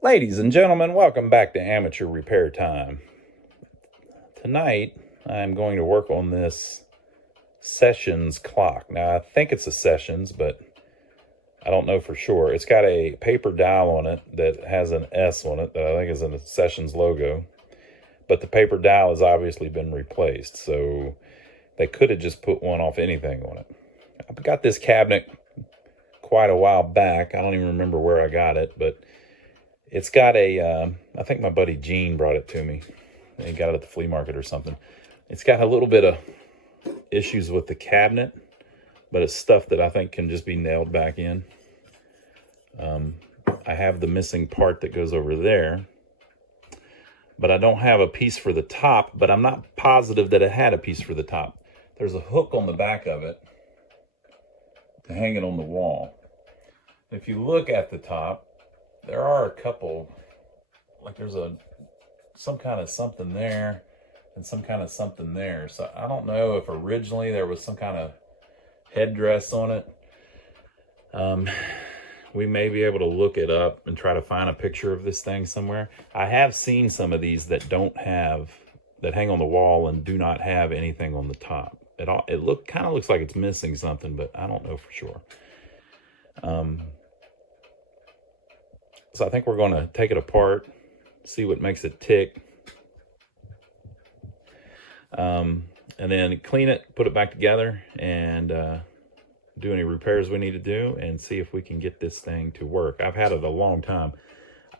Ladies and gentlemen, welcome back to Amateur Repair Time. Tonight, I'm going to work on this Sessions clock. Now, I think it's a Sessions, but I don't know for sure. It's got a paper dial on it that has an S on it that I think is in the Sessions logo. But the paper dial has obviously been replaced, so they could have just put one off anything on it. I got this cabinet quite a while back. I don't even remember where I got it, but it's got a, I think my buddy Gene brought it to me. He got it at the flea market or something. It's got a little bit of issues with the cabinet, but it's stuff that I think can just be nailed back in. I have the missing part that goes over there, but I don't have a piece for the top, but I'm not positive that it had a piece for the top. There's a hook on the back of it to hang it on the wall. If you look at the top, there are a couple, like there's some kind of something there and some kind of something there. So I don't know if originally there was some kind of headdress on it. We may be able to look it up and try to find a picture of this thing somewhere. I have seen some of these that that hang on the wall and do not have anything on the top. It kind of looks like it's missing something, but I don't know for sure. So I think we're going to take it apart, see what makes it tick, and then clean it, put it back together, and do any repairs we need to do, and see if we can get this thing to work. I've had it a long time.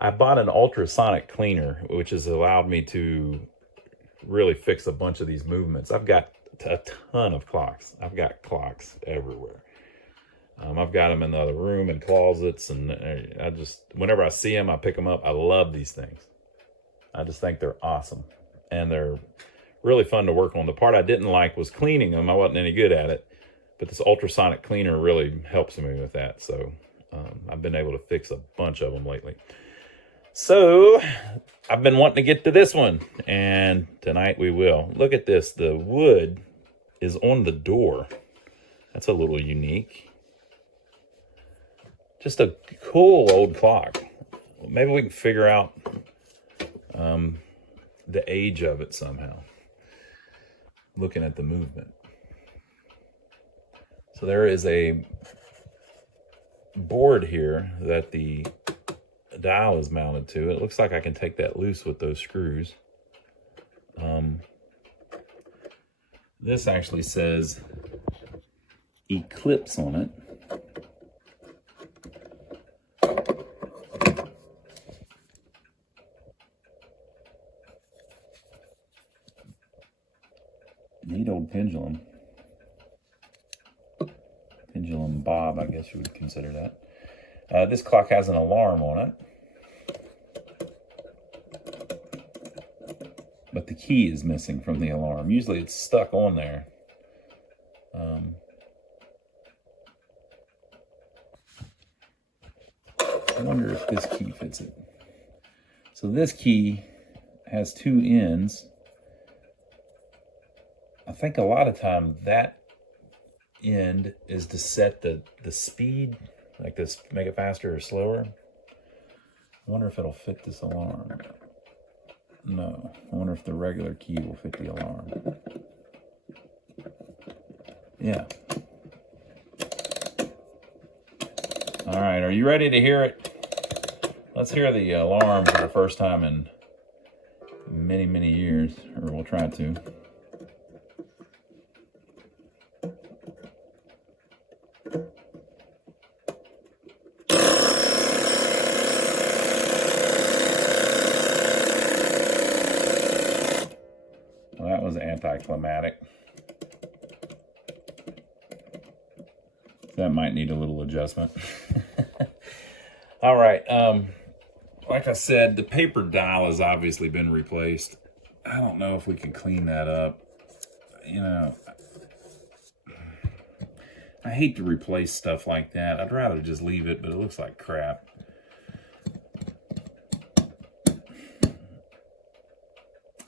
I bought an ultrasonic cleaner, which has allowed me to really fix a bunch of these movements. I've got a ton of clocks. I've got clocks everywhere. I've got them in the other room and closets, and I just, whenever I see them, I pick them up. I love these things. I just think they're awesome, and they're really fun to work on. The part I didn't like was cleaning them. I wasn't any good at it, but this ultrasonic cleaner really helps me with that. So I've been able to fix a bunch of them lately. So I've been wanting to get to this one, and tonight we will. Look at this. The wood is on the door. That's a little unique. Just a cool old clock. Maybe we can figure out the age of it somehow, looking at the movement. So there is a board here that the dial is mounted to. It looks like I can take that loose with those screws. This actually says Eclipse on it. Neat old pendulum. Pendulum bob, I guess you would consider that. This clock has an alarm on it, but the key is missing from the alarm. Usually it's stuck on there. I wonder if this key fits it. So this key has two ends. I think a lot of time that end is to set the speed, like this, make it faster or slower. I wonder if it'll fit this alarm. No, I wonder if the regular key will fit the alarm. Yeah. All right, are you ready to hear it? Let's hear the alarm for the first time in many, many years, or we'll try to. Well, that was anticlimactic. That might need a little adjustment. All right. Like I said, the paper dial has obviously been replaced. I don't know if we can clean that up. You know, I hate to replace stuff like that. I'd rather just leave it, but it looks like crap.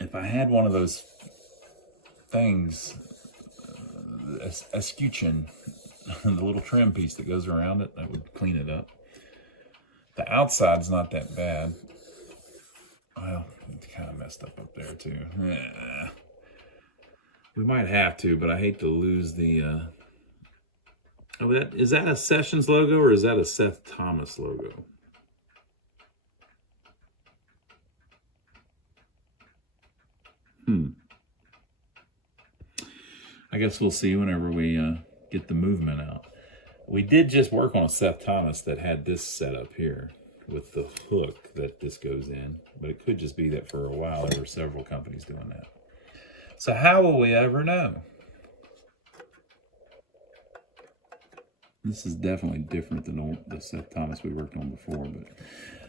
If I had one of those things, escutcheon, the little trim piece that goes around it, that would clean it up. The outside's not that bad. Well, it's kind of messed up there too. Yeah. We might have to, but I hate to lose the... Oh, is that a Sessions logo or is that a Seth Thomas logo? I guess we'll see whenever we get the movement out. We did just work on a Seth Thomas that had this set up here with the hook that this goes in, but it could just be that for a while there were several companies doing that. So how will we ever know? This is definitely different than the Seth Thomas we worked on before. But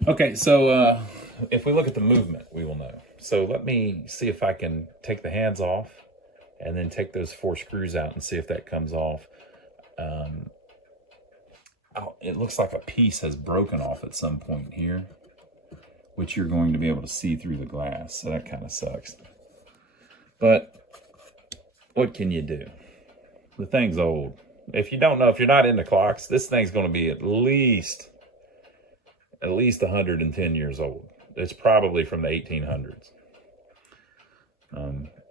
okay, so if we look at the movement, we will know. So let me see if I can take the hands off and then take those 4 screws out and see if that comes off. It looks like a piece has broken off at some point here, which you're going to be able to see through the glass. So that kind of sucks. But what can you do? The thing's old. If you don't know, if you're not into clocks, this thing's going to be at least 110 years old. It's probably from the 1800s.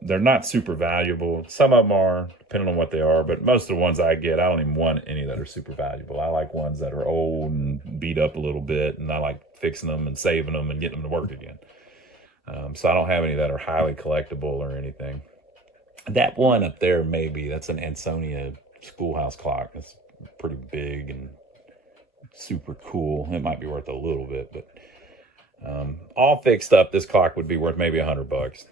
They're not super valuable. Some of them are, depending on what they are, but most of the ones I get, I don't even want any that are super valuable. I like ones that are old and beat up a little bit, and I like fixing them and saving them and getting them to work again. So I don't have any that are highly collectible or anything. That one up there, maybe, that's an Ansonia schoolhouse clock. It's pretty big and super cool. It might be worth a little bit, but all fixed up, this clock would be worth maybe $100.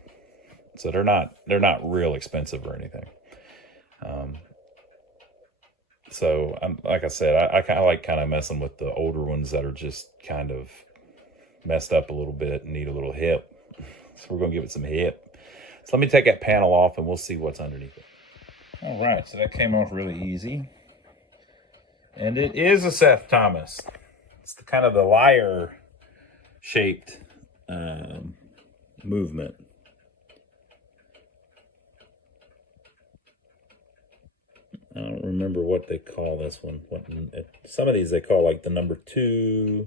So they're not real expensive or anything. So like I said, I kind of like messing with the older ones that are just kind of messed up a little bit and need a little hip. So we're gonna give it some hip. So let me take that panel off and we'll see what's underneath it. All right, so that came off really easy. And it is a Seth Thomas. It's the kind of the lyre shaped movement. I don't remember what they call this one. Some of these they call like the number 2.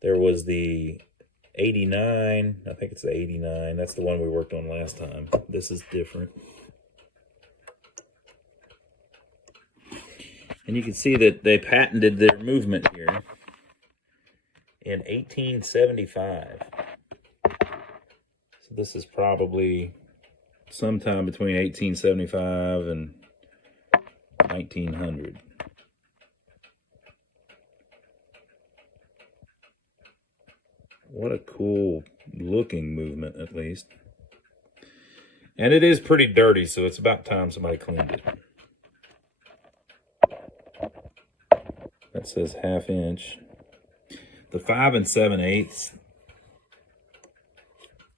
There was the 89. I think it's the 89. That's the one we worked on last time. This is different. And you can see that they patented their movement here in 1875. So this is probably sometime between 1875 and 1900. What a cool looking movement, at least. And it is pretty dirty, so it's about time somebody cleaned it. That says 1/2 inch. The 5 7/8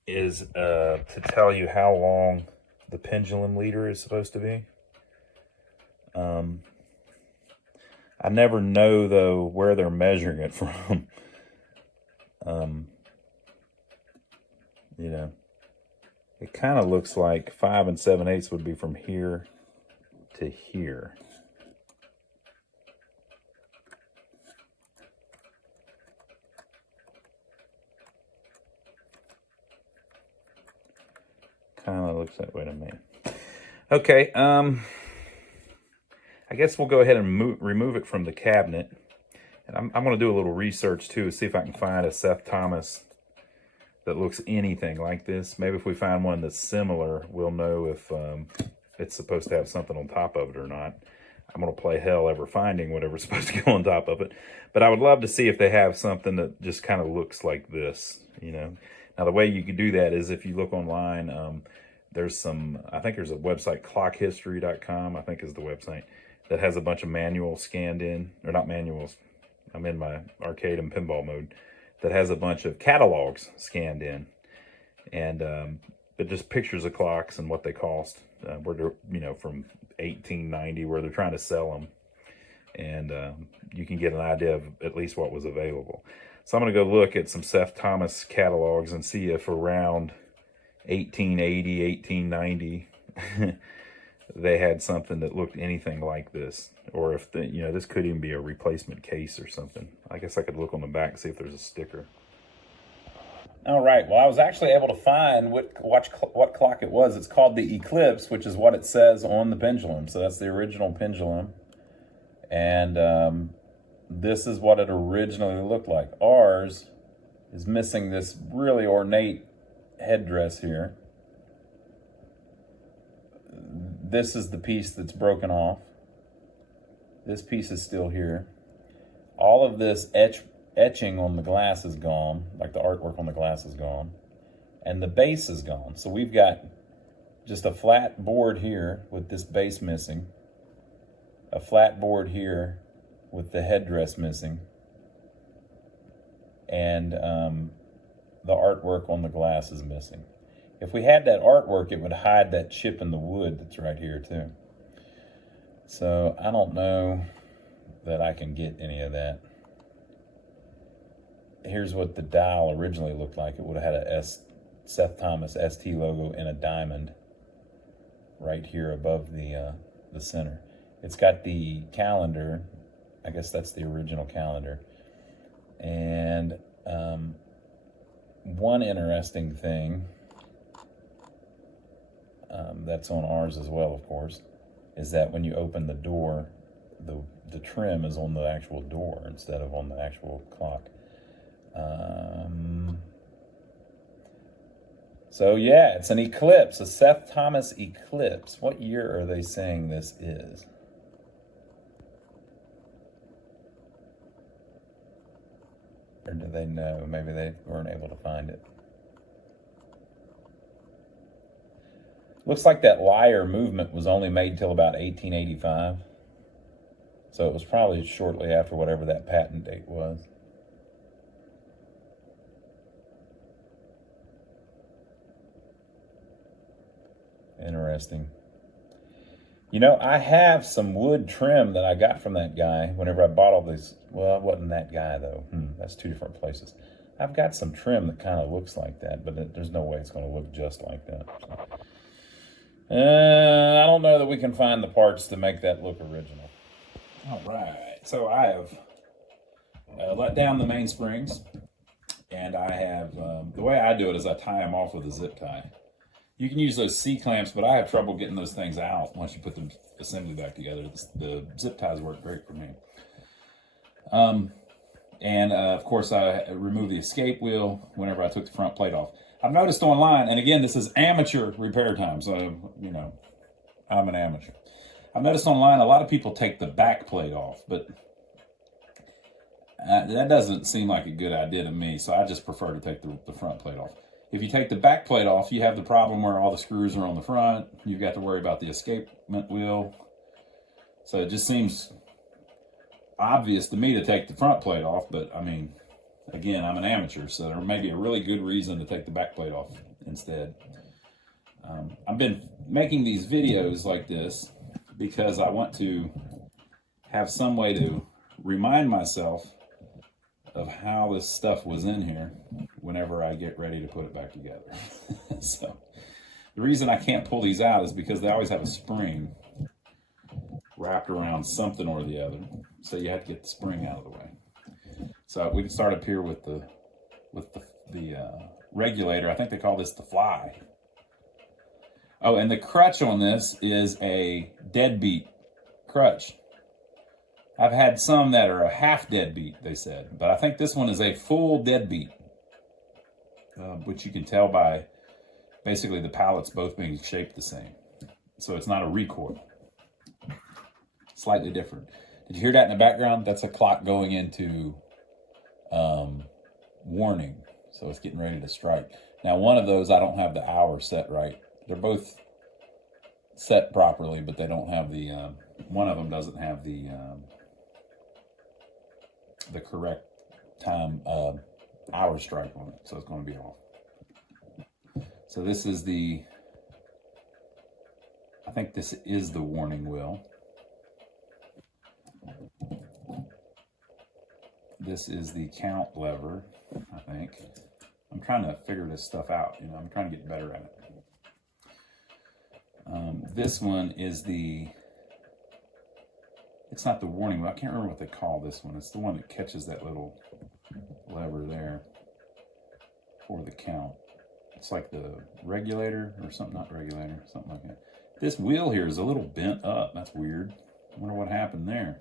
is to tell you how long the pendulum leader is supposed to be. I never know, though, where they're measuring it from. You know, it kind of looks like 5 7/8 would be from here to here. Kind of looks that way to me. Okay, I guess we'll go ahead and remove it from the cabinet. And I'm going to do a little research too, see if I can find a Seth Thomas that looks anything like this. Maybe if we find one that's similar, we'll know if it's supposed to have something on top of it or not. I'm going to play hell ever finding whatever's supposed to go on top of it. But I would love to see if they have something that just kind of looks like this, you know. Now, the way you could do that is if you look online, there's some, I think there's a website, clockhistory.com, I think is the website, that has a bunch of manuals scanned in, or not manuals, I'm in my arcade and pinball mode, that has a bunch of catalogs scanned in. And but just pictures of clocks and what they cost, where they're, you know, from 1890, where they're trying to sell them. And you can get an idea of at least what was available. So I'm going to go look at some Seth Thomas catalogs and see if around 1880, 1890, they had something that looked anything like this, or if the, you know, this could even be a replacement case or something. I guess I could look on the back and see if there's a sticker. All right, well, I was actually able to find what clock it was. It's called the Eclipse, which is what it says on the pendulum. So that's the original pendulum. And this is what it originally looked like. Ours is missing this really ornate headdress here. This is the piece that's broken off. This piece is still here. All of this etching on the glass is gone, like the artwork on the glass is gone. And the base is gone. So we've got just a flat board here with this base missing. A flat board here with the headdress missing. And the artwork on the glass is missing. If we had that artwork, it would hide that chip in the wood that's right here too. So I don't know that I can get any of that. Here's what the dial originally looked like. It would have had a Seth Thomas ST logo in a diamond right here above the center. It's got the calendar. I guess that's the original calendar. And one interesting thing that's on ours as well, of course, is that when you open the door, the trim is on the actual door instead of on the actual clock. So yeah, it's an Eclipse, a Seth Thomas Eclipse. What year are they saying this is? Or do they know? Maybe they weren't able to find it. Looks like that lyre movement was only made till about 1885. So it was probably shortly after whatever that patent date was. Interesting. You know, I have some wood trim that I got from that guy whenever I bought all these. Well, it wasn't that guy, though. That's two different places. I've got some trim that kind of looks like that, but there's no way it's going to look just like that. So. I don't know that we can find the parts to make that look original. All right. So I have let down the mainsprings, and I have, the way I do it is I tie them off with a zip tie. You can use those C-clamps, but I have trouble getting those things out once you put the assembly back together. The zip ties work great for me. Of course, I removed the escape wheel whenever I took the front plate off. I've noticed online, and again, this is amateur repair time, so, you know, I'm an amateur. I've noticed online a lot of people take the back plate off, but that doesn't seem like a good idea to me, so I just prefer to take the front plate off. If you take the back plate off, you have the problem where all the screws are on the front. You've got to worry about the escapement wheel. So it just seems obvious to me to take the front plate off, but I mean, again, I'm an amateur, so there may be a really good reason to take the back plate off instead. I've been making these videos like this because I want to have some way to remind myself of how this stuff was in here whenever I get ready to put it back together. So the reason I can't pull these out is because they always have a spring wrapped around something or the other. So you have to get the spring out of the way. So we can start up here with the regulator. I think they call this the fly. Oh, and the crutch on this is a deadbeat crutch. I've had some that are a half deadbeat, they said, but I think this one is a full deadbeat, which you can tell by basically the pallets both being shaped the same. So it's not a recoil. Slightly different. Did you hear that in the background? That's a clock going into warning. So it's getting ready to strike. Now, one of those, I don't have the hour set right. They're both set properly, but they don't have the, one of them doesn't have the correct time hour strike on it. So it's going to be off. So this is the, I think this is the warning wheel. This is the count lever, I think. I'm trying to figure this stuff out, you know, I'm trying to get better at it. This one is the, it's not the warning, but I can't remember what they call this one. It's the one that catches that little lever there for the count. It's like the regulator or something, not regulator, something like that. This wheel here is a little bent up. That's weird. I wonder what happened there.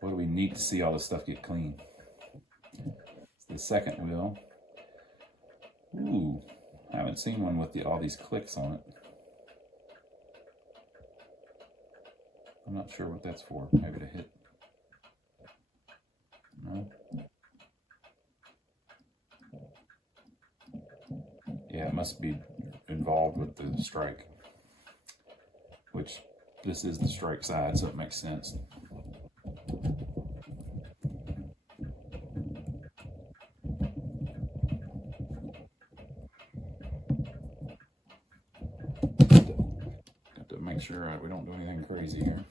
What do we need to see all this stuff get clean? It's the second wheel. Ooh, I haven't seen one with all these clicks on it. I'm not sure what that's for. Maybe to hit. No. Yeah, it must be involved with the strike, which this is the strike side, so it makes sense. Got to make sure we don't do anything crazy here.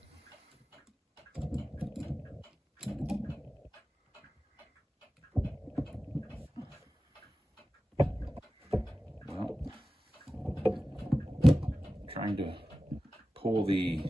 Trying to pull the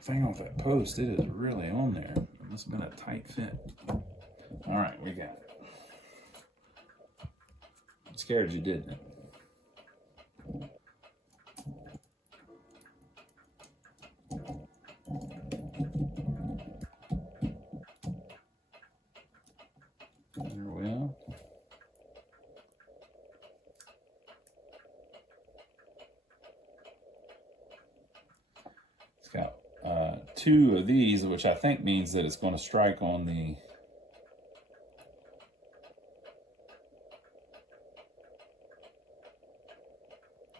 thing off that post. It is really on there. It must have been a tight fit. All right, we got it. It scared you, didn't it? There we are. It's got two of these, which I think means that it's going to strike on the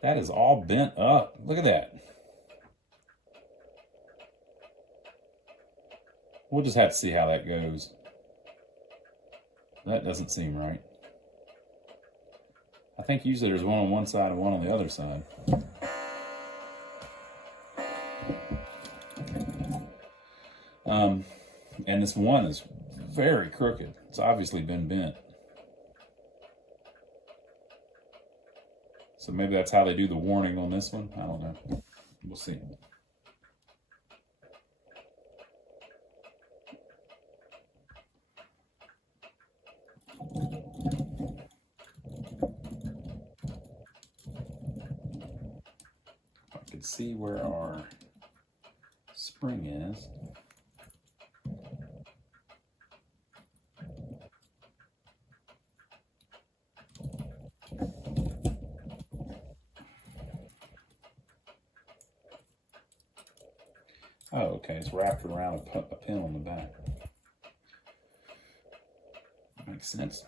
that is all bent up. Look at that. We'll just have to see how that goes. That doesn't seem right. I think usually there's one on one side and one on the other side. And this one is very crooked. It's obviously been bent. So maybe that's how they do the warning on this one. I don't know. We'll see. If I could see where our spring is. Oh, okay, it's wrapped around a pin on the back. Makes sense.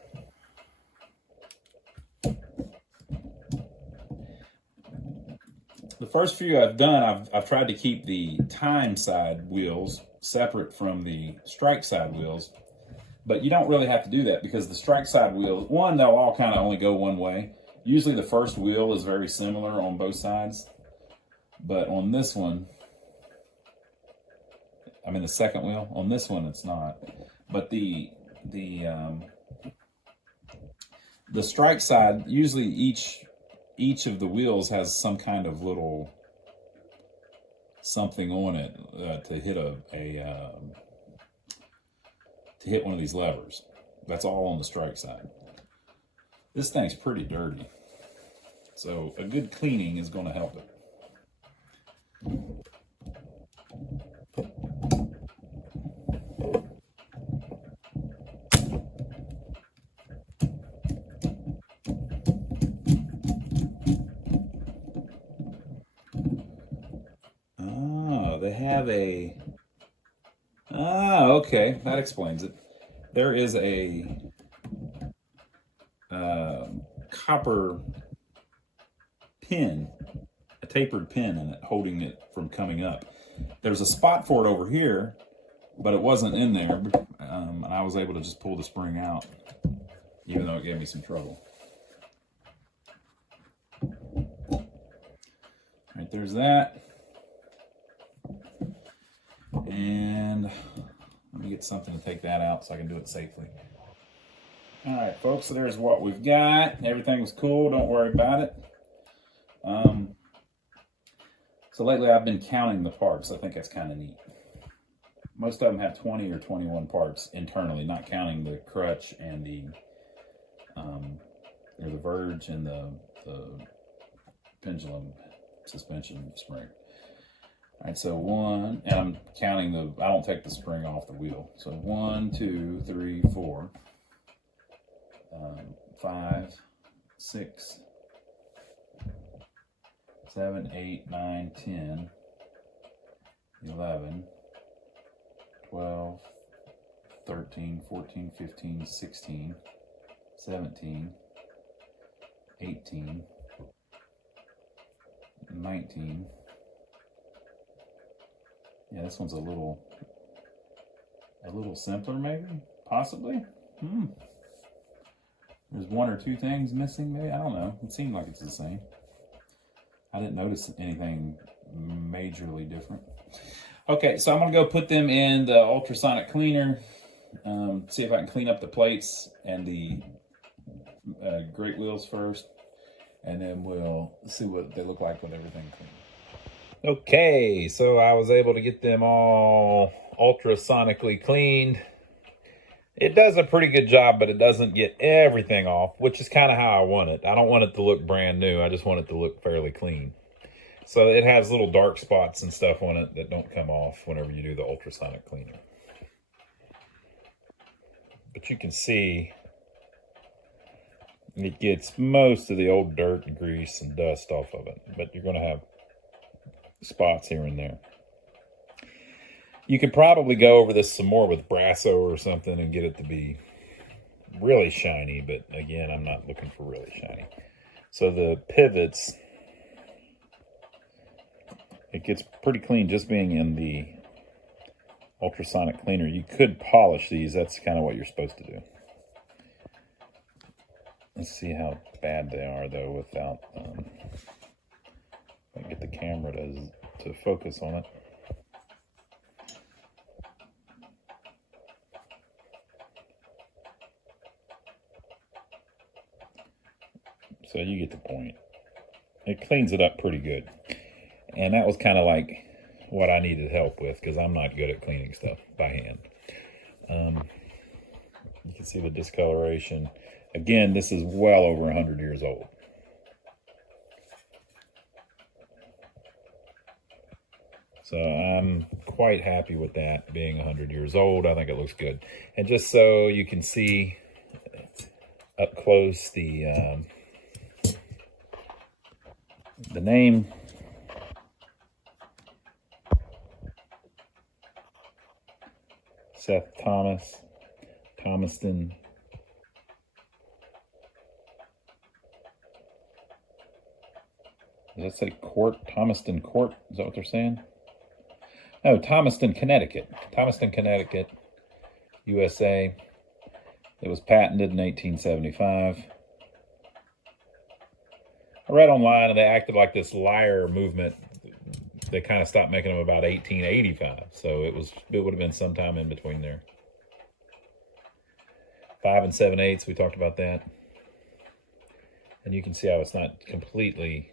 The first few I've done, I've tried to keep the time side wheels separate from the strike side wheels, but you don't really have to do that because the strike side wheels, one, they'll all kind of only go one way. Usually the first wheel is very similar on both sides, but on this one, I mean the second wheel, on this one it's not. But the strike side, usually each of the wheels has some kind of little something on it to hit to hit one of these levers. That's all on the strike side. This thing's pretty dirty, so a good cleaning is going to help it. They have a, okay, that explains it. There is a copper pin, a tapered pin in it, holding it from coming up. there's a spot for it over here, but it wasn't in there. And I was able to just pull the spring out, even though it gave me some trouble. All right, there's that. And let me get something to take that out so I can do it safely. All right, folks, so there's what we've got. Everything was cool, don't worry about it. So lately I've been counting the parts. I think that's kind of neat. Most of them have 20 or 21 parts internally, not counting the crutch and the verge and the pendulum suspension spring. All right, so one, and I'm counting I don't take the spring off the wheel. So 1, 2, 3, 4, 5, 6, 7, 8, 9, 10, 11, 12, 13, 14, 15, 16, 17, 18, 19. Yeah, this one's a little simpler, maybe, possibly. There's 1 or 2 things missing, maybe. I don't know. It seemed like it's the same. I didn't notice anything majorly different. Okay, so I'm gonna go put them in the ultrasonic cleaner. See if I can clean up the plates and the grate wheels first, and then we'll see what they look like with everything clean. Okay, so I was able to get them all ultrasonically cleaned. It does a pretty good job, but it doesn't get everything off, which is kind of how I want it. I don't want it to look brand new. I just want it to look fairly clean. So it has little dark spots and stuff on it that don't come off whenever you do the ultrasonic cleaner. But you can see it gets most of the old dirt and grease and dust off of it. But you're going to have spots here and there. You could probably go over this some more with Brasso or something and get it to be really shiny, but again, I'm not looking for really shiny. So the pivots, it gets pretty clean just being in the ultrasonic cleaner. You could polish these. That's kind of what you're supposed to do. Let's see how bad they are though without, I can get the camera to focus on it. So you get the point. It cleans it up pretty good. And that was kind of like what I needed help with because I'm not good at cleaning stuff by hand. You can see the discoloration. Again, this is well over 100 years old. So I'm quite happy with that being 100 years old. I think it looks good. And just so you can see up close the name. Seth Thomaston. Does that say Court? Thomaston Court? Is that what they're saying? No, Thomaston, Connecticut. Thomaston, Connecticut, USA. It was patented in 1875. I read online and they acted like this liar movement. They kind of stopped making them about 1885. So it would have been sometime in between there. 5 7/8, we talked about that. And you can see how it's not completely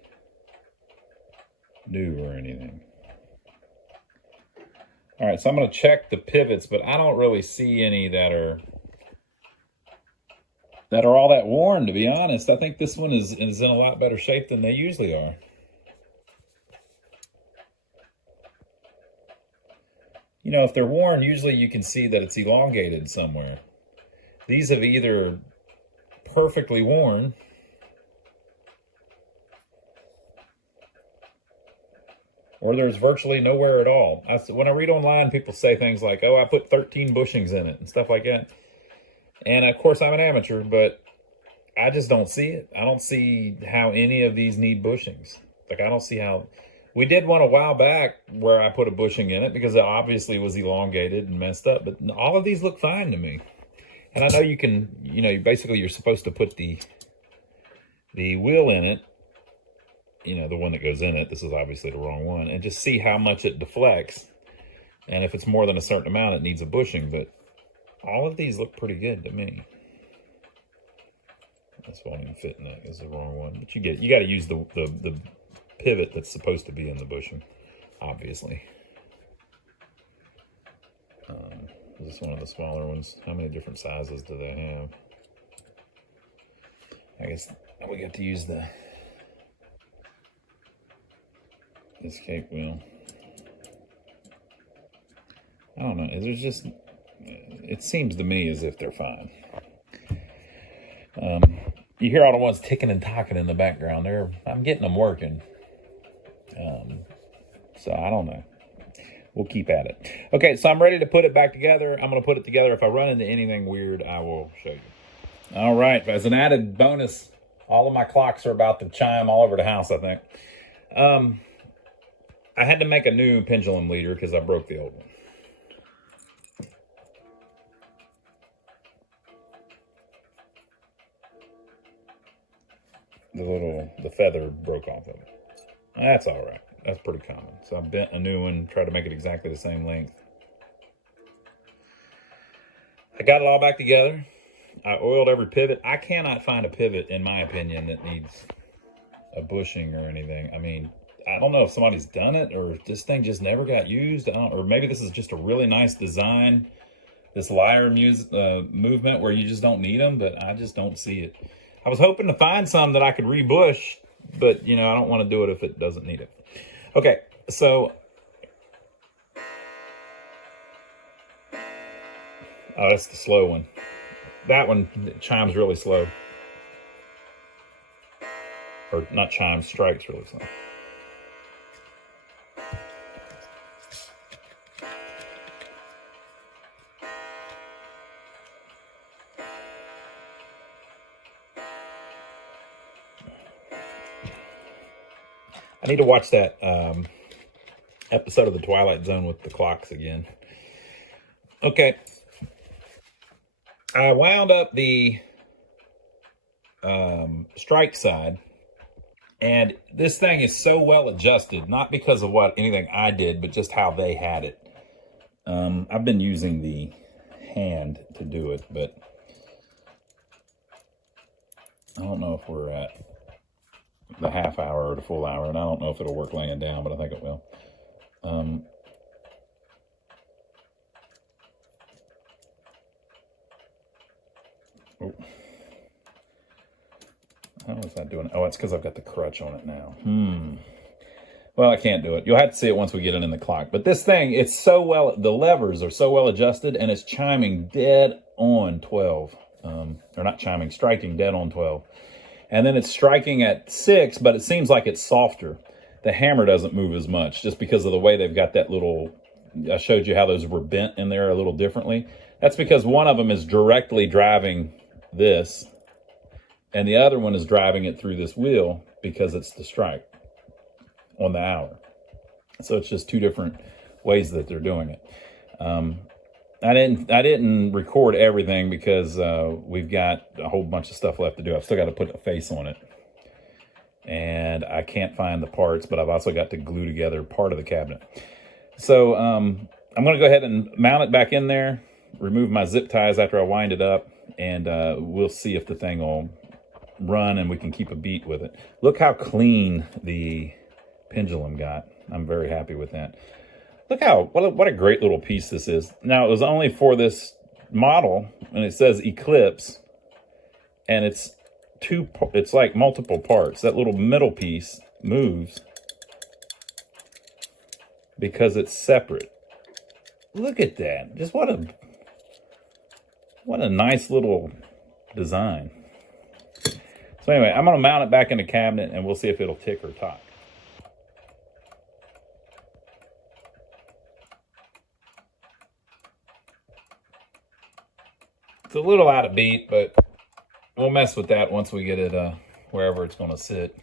new or anything. All right, so I'm going to check the pivots, but I don't really see any that are all that worn, to be honest. I think this one is in a lot better shape than they usually are. You know, if they're worn, usually you can see that it's elongated somewhere. These have either perfectly worn or there's virtually nowhere at all. When I read online, people say things like, oh, I put 13 bushings in it and stuff like that. And of course, I'm an amateur, but I just don't see it. I don't see how any of these need bushings. Like, I don't see how We did one a while back where I put a bushing in it because it obviously was elongated and messed up, but all of these look fine to me. And I know you can, you know, basically you're supposed to put the wheel in it, you know, the one that goes in it. This is obviously the wrong one, and just see how much it deflects. And if it's more than a certain amount, it needs a bushing, but all of these look pretty good to me. This won't even fit in that. It's the wrong one. But you got to use the pivot that's supposed to be in the bushing, obviously. Is this one of the smaller ones? How many different sizes do they have? I guess we got to use the escape wheel. I don't know. There's just, it seems to me as if they're fine. You hear all the ones ticking and talking in the background. I'm getting them working. So I don't know. We'll keep at it. Okay, so I'm ready to put it back together. I'm going to put it together. If I run into anything weird, I will show you. All right, as an added bonus, all of my clocks are about to chime all over the house, I think. I had to make a new pendulum leader because I broke the old one. The feather broke off of it. That's all right. That's pretty common. So I bent a new one, tried to make it exactly the same length. I got it all back together. I oiled every pivot. I cannot find a pivot, in my opinion, that needs a bushing or anything. I mean, I don't know if somebody's done it or if this thing just never got used. Or maybe this is just a really nice design, this lyre movement where you just don't need them, but I just don't see it. I was hoping to find some that I could rebush, but, you know, I don't want to do it if it doesn't need it. Okay, so... Oh, that's the slow one. That one chimes really slow. Or not chimes, strikes really slow. I need to watch that episode of The Twilight Zone with the clocks again. Okay. I wound up the strike side, and this thing is so well adjusted, not because of anything I did, but just how they had it. I've been using the hand to do it, but I don't know if we're at the half hour or the full hour, and I don't know if it'll work laying down, but I think it will. Oh. How is that doing? Oh, it's because I've got the crutch on it now. Well, I can't do it. You'll have to see it once we get it in the clock. But this thing, it's so well, the levers are so well adjusted, and it's chiming dead on 12. Or not chiming, striking dead on 12. And then it's striking at 6, but it seems like it's softer. The hammer doesn't move as much just because of the way they've got that little... I showed you how those were bent in there a little differently. That's because one of them is directly driving this, and the other one is driving it through this wheel because it's the strike on the hour. So it's just two different ways that they're doing it. I didn't record everything because we've got a whole bunch of stuff left to do. I've still got to put a face on it. And I can't find the parts, but I've also got to glue together part of the cabinet. So I'm going to go ahead and mount it back in there, remove my zip ties after I wind it up, and we'll see if the thing will run and we can keep a beat with it. Look how clean the pendulum got. I'm very happy with that. Look what a great little piece this is. Now, it was only for this model, and it says Eclipse, and it's like multiple parts. That little middle piece moves because it's separate. Look at that. Just what a nice little design. So anyway, I'm going to mount it back in the cabinet, and we'll see if it'll tick or tock. It's a little out of beat, but we'll mess with that once we get it wherever it's going to sit.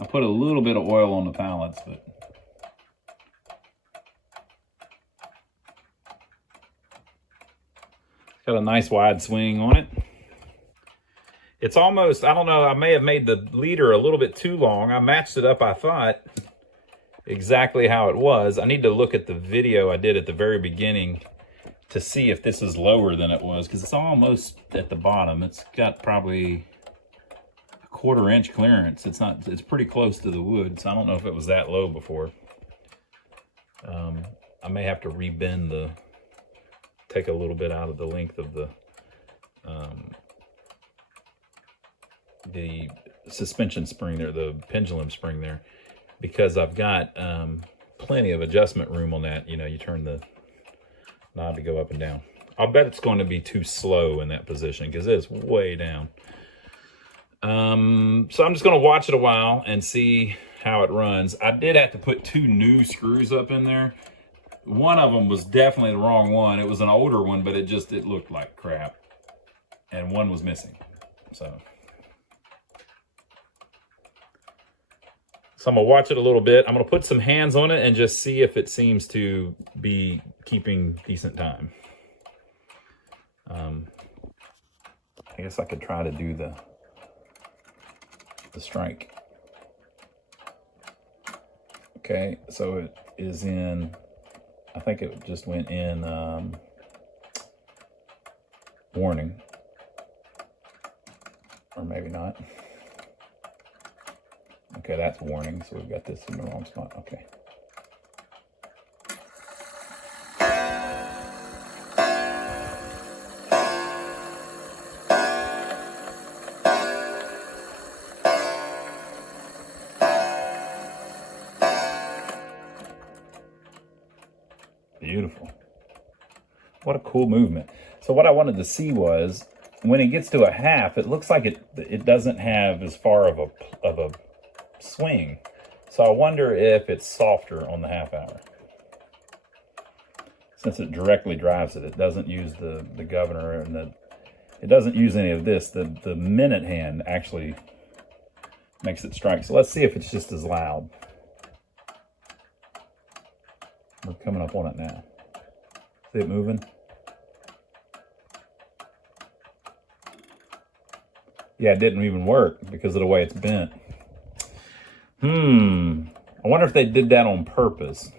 I put a little bit of oil on the pallets, but it's got a nice wide swing on it. It's almost, I don't know, I may have made the leader a little bit too long. I matched it up, I thought, exactly how it was. I need to look at the video I did at the very beginning to see if this is lower than it was, because it's almost at the bottom. It's got probably a 1/4 inch clearance. It's not, it's pretty close to the wood, so I don't know if it was that low before. I may have to rebend take a little bit out of the length of the suspension spring there, the pendulum spring there, because I've got plenty of adjustment room on that. You know, you turn the knob to go up and down. I'll bet it's going to be too slow in that position because it's way down. So I'm just going to watch it a while and see how it runs. I did have to put 2 new screws up in there. One of them was definitely the wrong one. It was an older one, but it looked like crap. And one was missing. So I'm going to watch it a little bit. I'm going to put some hands on it and just see if it seems to be keeping decent time. I guess I could try to do the strike. Okay, so it is in, I think it just went in warning. Or maybe not. Okay, that's warning, so we've got this in the wrong spot. Okay. Beautiful. What a cool movement. So what I wanted to see was, when it gets to a half, it looks like it doesn't have as far of a swing. So I wonder if it's softer on the half hour. Since it directly drives it, it doesn't use the governor, and it doesn't use any of this. The minute hand actually makes it strike. So let's see if it's just as loud. We're coming up on it now. See it moving? Yeah, it didn't even work because of the way it's bent. I wonder if they did that on purpose.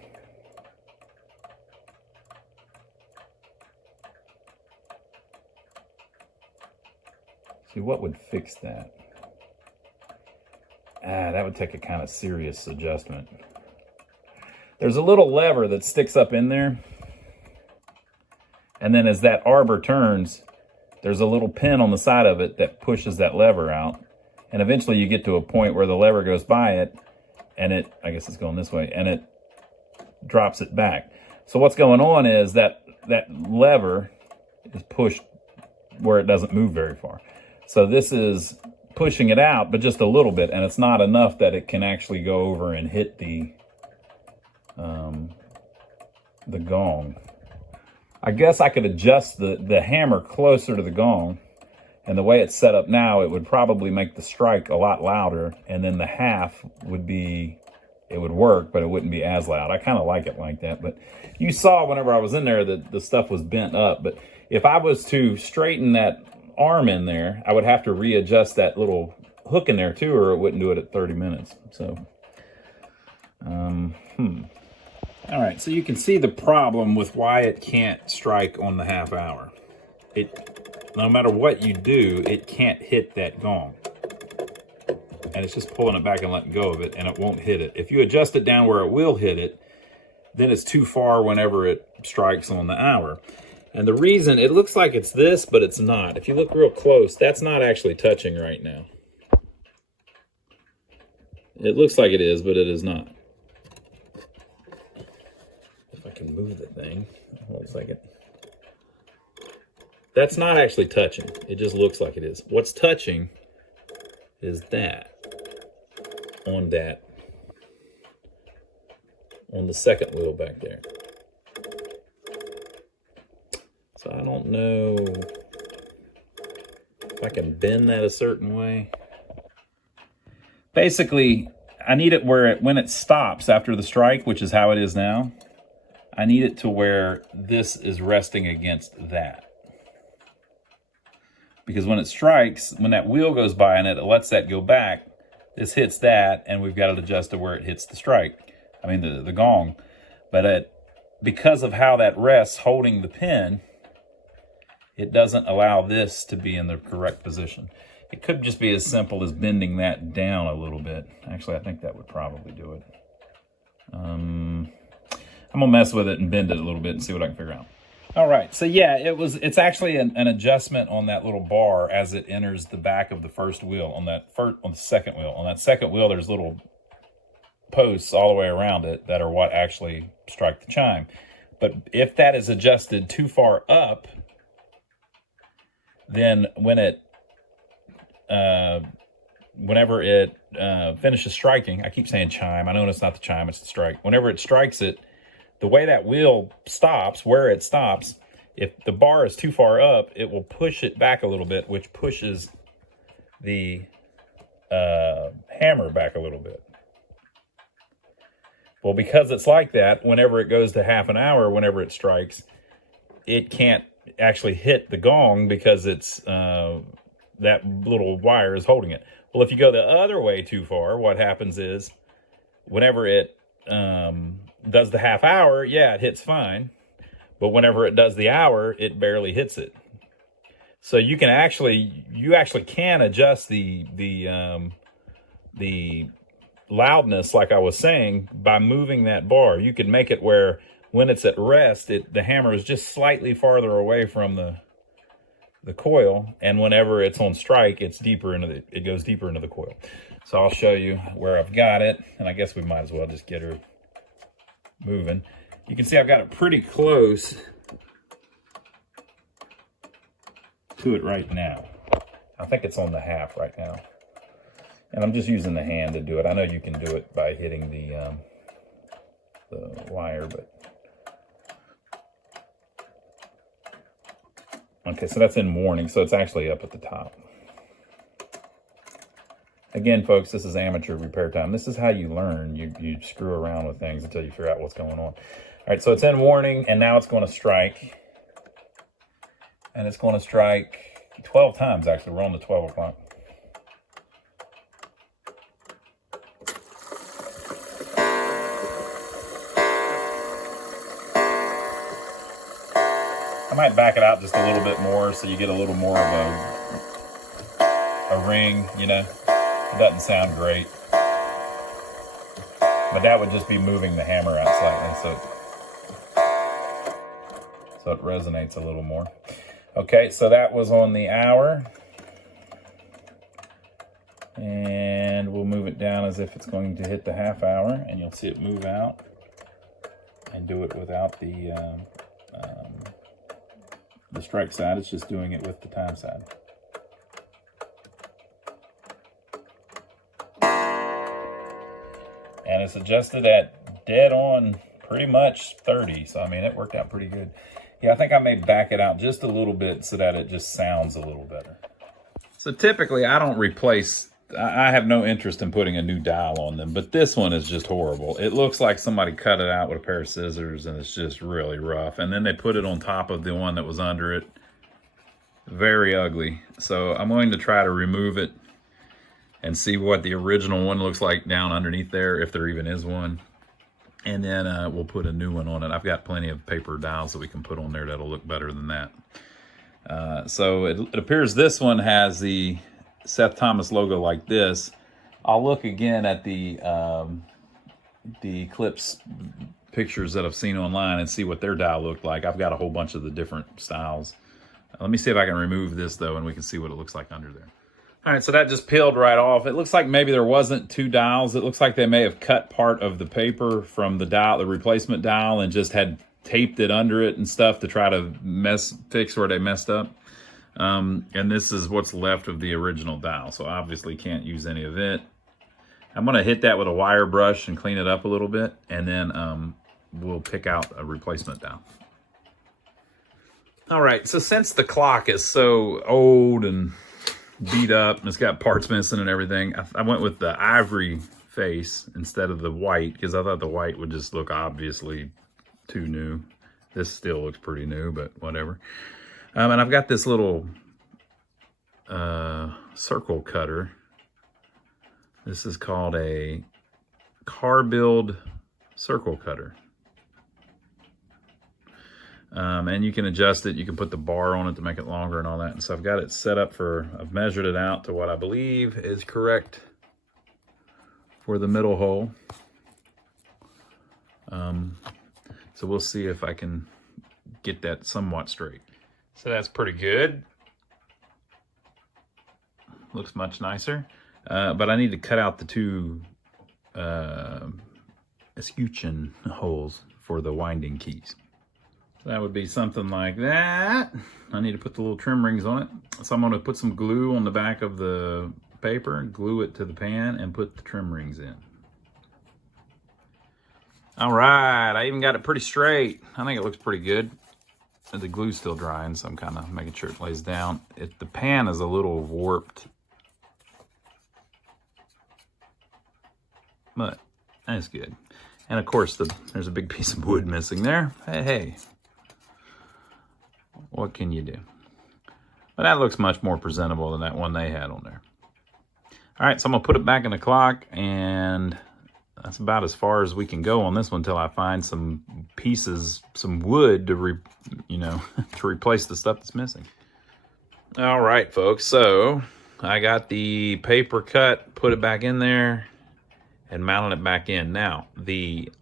See, what would fix that? That would take a kind of serious adjustment. There's a little lever that sticks up in there. And then as that arbor turns, there's a little pin on the side of it that pushes that lever out. And eventually you get to a point where the lever goes by it, and I guess it's going this way, and it drops it back. So what's going on is that lever is pushed where it doesn't move very far. So this is pushing it out, but just a little bit, and it's not enough that it can actually go over and hit the gong. I guess I could adjust the hammer closer to the gong, and the way it's set up now, it would probably make the strike a lot louder, and then the half would be, it would work, but it wouldn't be as loud. I kind of like it like that, but you saw whenever I was in there that the stuff was bent up. But if I was to straighten that arm in there, I would have to readjust that little hook in there too, or it wouldn't do it at 30 minutes. So, All right, so you can see the problem with why it can't strike on the half hour. No matter what you do, it can't hit that gong. And it's just pulling it back and letting go of it, and it won't hit it. If you adjust it down where it will hit it, then it's too far whenever it strikes on the hour. And the reason, it looks like it's this, but it's not. If you look real close, that's not actually touching right now. It looks like it is, but it is not. If I can move the thing, hold a second. That's not actually touching. It just looks like it is. What's touching is that. On the second wheel back there. So I don't know if I can bend that a certain way. Basically, I need it where when it stops after the strike, which is how it is now, I need it to where this is resting against that. Because when it strikes, when that wheel goes by and it lets that go back, this hits that, and we've got it adjusted to where it hits the strike. I mean, the gong. But because of how that rests holding the pin, it doesn't allow this to be in the correct position. It could just be as simple as bending that down a little bit. Actually, I think that would probably do it. I'm gonna mess with it and bend it a little bit and see what I can figure out. All right, so yeah, it's actually an adjustment on that little bar as it enters the back of the first wheel on the second wheel. On that second wheel, there's little posts all the way around it that are what actually strike the chime. But if that is adjusted too far up, then whenever it finishes striking, I keep saying chime. I know it's not the chime, it's the strike. Whenever it strikes it, the way that wheel stops, where it stops, if the bar is too far up, it will push it back a little bit, which pushes the hammer back a little bit. Well, because it's like that, whenever it goes to half an hour, whenever it strikes, it can't actually hit the gong because it's that little wire is holding it. Well, if you go the other way too far, what happens is whenever it does the half hour, yeah, it hits fine. But whenever it does the hour, it barely hits it. So you actually can adjust the loudness, like I was saying, by moving that bar. You can make it where when it's at rest, the hammer is just slightly farther away from the coil, and whenever it's on strike, it goes deeper into the coil. So I'll show you where I've got it, and I guess we might as well just get her moving. You can see I've got it pretty close to it right now. I think it's on the half right now. And I'm just using the hand to do it. I know you can do it by hitting the wire, but... Okay, so that's in warning, so it's actually up at the top. Again, folks, this is amateur repair time. This is how you learn. You screw around with things until you figure out what's going on. All right, so it's in warning, and now it's going to strike. And it's going to strike 12 times, actually. We're on the 12 o'clock. I might back it out just a little bit more so you get a little more of a ring, you know. It doesn't sound great. But that would just be moving the hammer out slightly so it resonates a little more. Okay, so that was on the hour. And we'll move it down as if it's going to hit the half hour, and you'll see it move out and do it without the strike side. It's just doing it with the time side. And it's adjusted at dead on pretty much 30. So, I mean, it worked out pretty good. Yeah, I think I may back it out just a little bit so that it just sounds a little better. So typically I don't replace, I have no interest in putting a new dial on them, but this one is just horrible. It looks like somebody cut it out with a pair of scissors, and it's just really rough. And then they put it on top of the one that was under it. Very ugly. So I'm going to try to remove it and see what the original one looks like down underneath there, if there even is one. And then we'll put a new one on it. I've got plenty of paper dials that we can put on there that'll look better than that. So it appears this one has the Seth Thomas logo like this. I'll look again at the Eclipse pictures that I've seen online and see what their dial looked like. I've got a whole bunch of the different styles. Let me see if I can remove this though, and we can see what it looks like under there. All right, so that just peeled right off. It looks like maybe there wasn't two dials. It looks like they may have cut part of the paper from the dial, the replacement dial, and just had taped it under it and stuff to try to fix where they messed up. And this is what's left of the original dial, so obviously can't use any of it. I'm gonna hit that with a wire brush and clean it up a little bit, and then we'll pick out a replacement dial. All right, so since the clock is so old and beat up and it's got parts missing and everything, I went with the ivory face instead of the white, because I thought the white would just look obviously too new. This still looks pretty new, but whatever. And I've got this little circle cutter. This is called a car build circle cutter. And you can adjust it. You can put the bar on it to make it longer and all that. And so I've got it set up for, I've measured it out to what I believe is correct for the middle hole. So we'll see if I can get that somewhat straight. So that's pretty good. Looks much nicer. But I need to cut out the two escutcheon holes for the winding keys. So that would be something like that. I need to put the little trim rings on it. So I'm going to put some glue on the back of the paper, glue it to the pan, and put the trim rings in. All right, I even got it pretty straight. I think it looks pretty good. The glue's still drying, so I'm kind of making sure it lays down. The pan is a little warped, but that's good. And of course, there's a big piece of wood missing there. Hey, what can you do? But that looks much more presentable than that one they had on there. All right, so I'm gonna put it back in the clock, and that's about as far as we can go on this one until I find some pieces, some wood to to replace the stuff that's missing. All right, folks, so I got the paper cut, put it back in there, and mounted it back in. Now,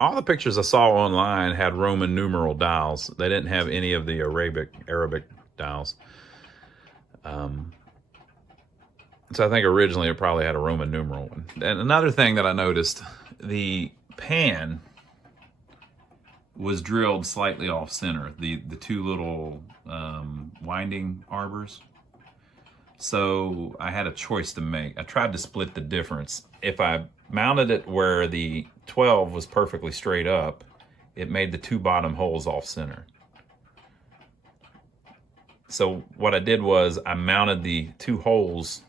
all the pictures I saw online had Roman numeral dials. They didn't have any of the Arabic dials. So I think originally it probably had a Roman numeral one. And another thing that I noticed, the pan was drilled slightly off center, the two little winding arbors. So I had a choice to make. I tried to split the difference. If I mounted it where the 12 was perfectly straight up, it made the two bottom holes off center. So what I did was I mounted the two holes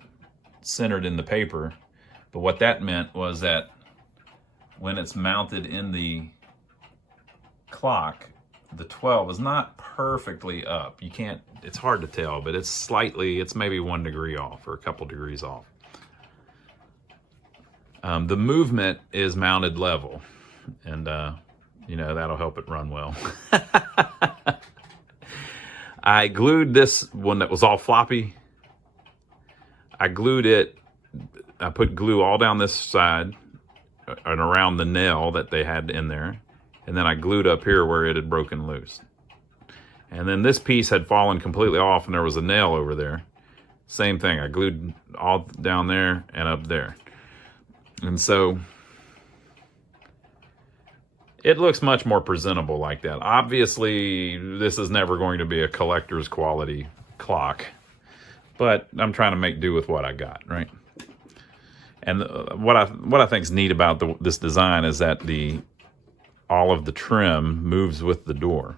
centered in the paper, but what that meant was that when it's mounted in the clock, the 12 is not perfectly up. You can't, it's hard to tell, but it's maybe 1 degree off or a couple degrees off. The movement is mounted level, and that'll help it run well. I glued this one that was all floppy. I glued it, I put glue all down this side and around the nail that they had in there. And then I glued up here where it had broken loose. And then this piece had fallen completely off and there was a nail over there. Same thing, I glued all down there and up there. And so it looks much more presentable like that. Obviously, this is never going to be a collector's quality clock, but I'm trying to make do with what I got, right? And what I think is neat about this design is that all of the trim moves with the door.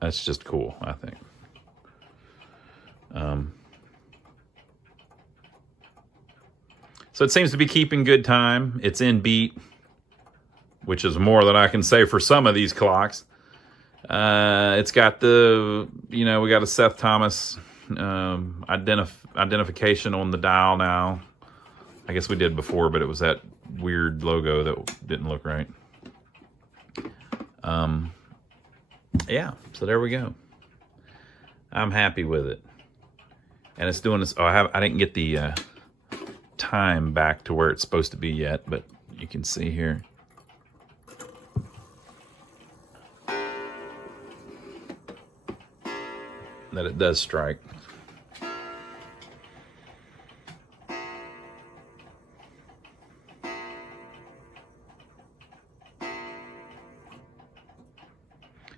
That's just cool, I think. So it seems to be keeping good time. It's in beat, which is more than I can say for some of these clocks. It's got we got a Seth Thomas identification on the dial now. I guess we did before, but it was that weird logo that didn't look right. Yeah, so there we go. I'm happy with it. And it's doing this. Oh, I didn't get the time back to where it's supposed to be yet, but you can see here. That it does strike.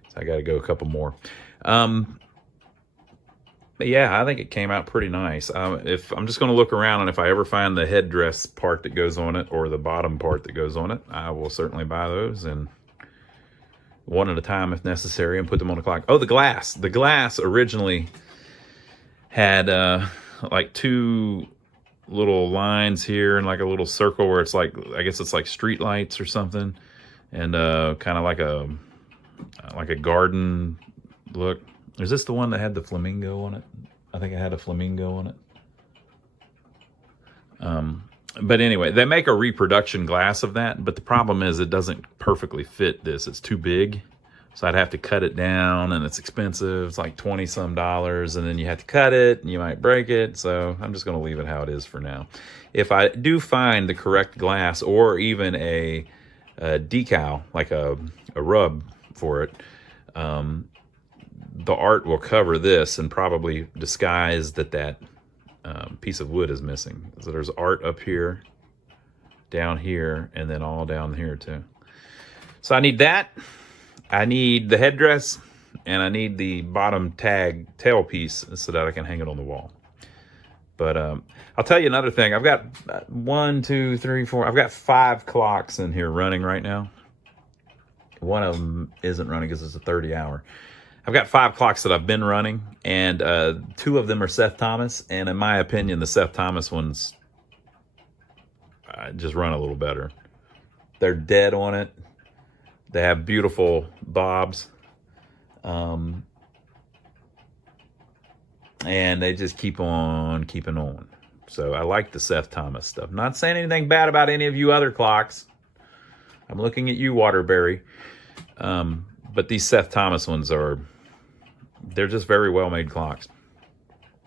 So I got to go a couple more. But yeah, I think it came out pretty nice. If I'm just going to look around, and if I ever find the headdress part that goes on it or the bottom part that goes on it, I will certainly buy those, and one at a time if necessary, and put them on the clock. Oh, the glass. The glass originally had like two little lines here and like a little circle where it's like, I guess it's like street lights or something, and kind of like a garden look. Is this the one that had the flamingo on it? I think it had a flamingo on it. But anyway, they make a reproduction glass of that, but the problem is it doesn't perfectly fit this. It's too big, so I'd have to cut it down, and it's expensive. It's like $20 some, and then you have to cut it, and you might break it, so I'm just going to leave it how it is for now. If I do find the correct glass, or even a decal, like a rub for it, the art will cover this and probably disguise that piece of wood is missing. So there's art up here, down here, and then all down here too. So I need that. I need the headdress, and I need the bottom tag tail piece so that I can hang it on the wall. But I'll tell you another thing. I've got 1, 2, 3, 4. I've got 5 clocks in here running right now. One of them isn't running because it's a 30-hour. I've got 5 clocks that I've been running, and 2 of them are Seth Thomas. And in my opinion, the Seth Thomas ones just run a little better. They're dead on it. They have beautiful bobs. And they just keep on keeping on. So I like the Seth Thomas stuff. I'm not saying anything bad about any of you other clocks. I'm looking at you, Waterbury. But these Seth Thomas ones they're just very well-made clocks.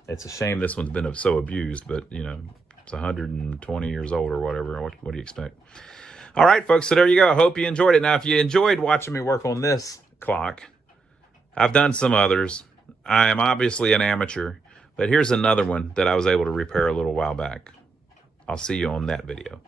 It's a shame this one's been so abused, but, you know, it's 120 years old or whatever. What do you expect? All right, folks, so there you go. I hope you enjoyed it. Now, if you enjoyed watching me work on this clock, I've done some others. I am obviously an amateur, but here's another one that I was able to repair a little while back. I'll see you on that video.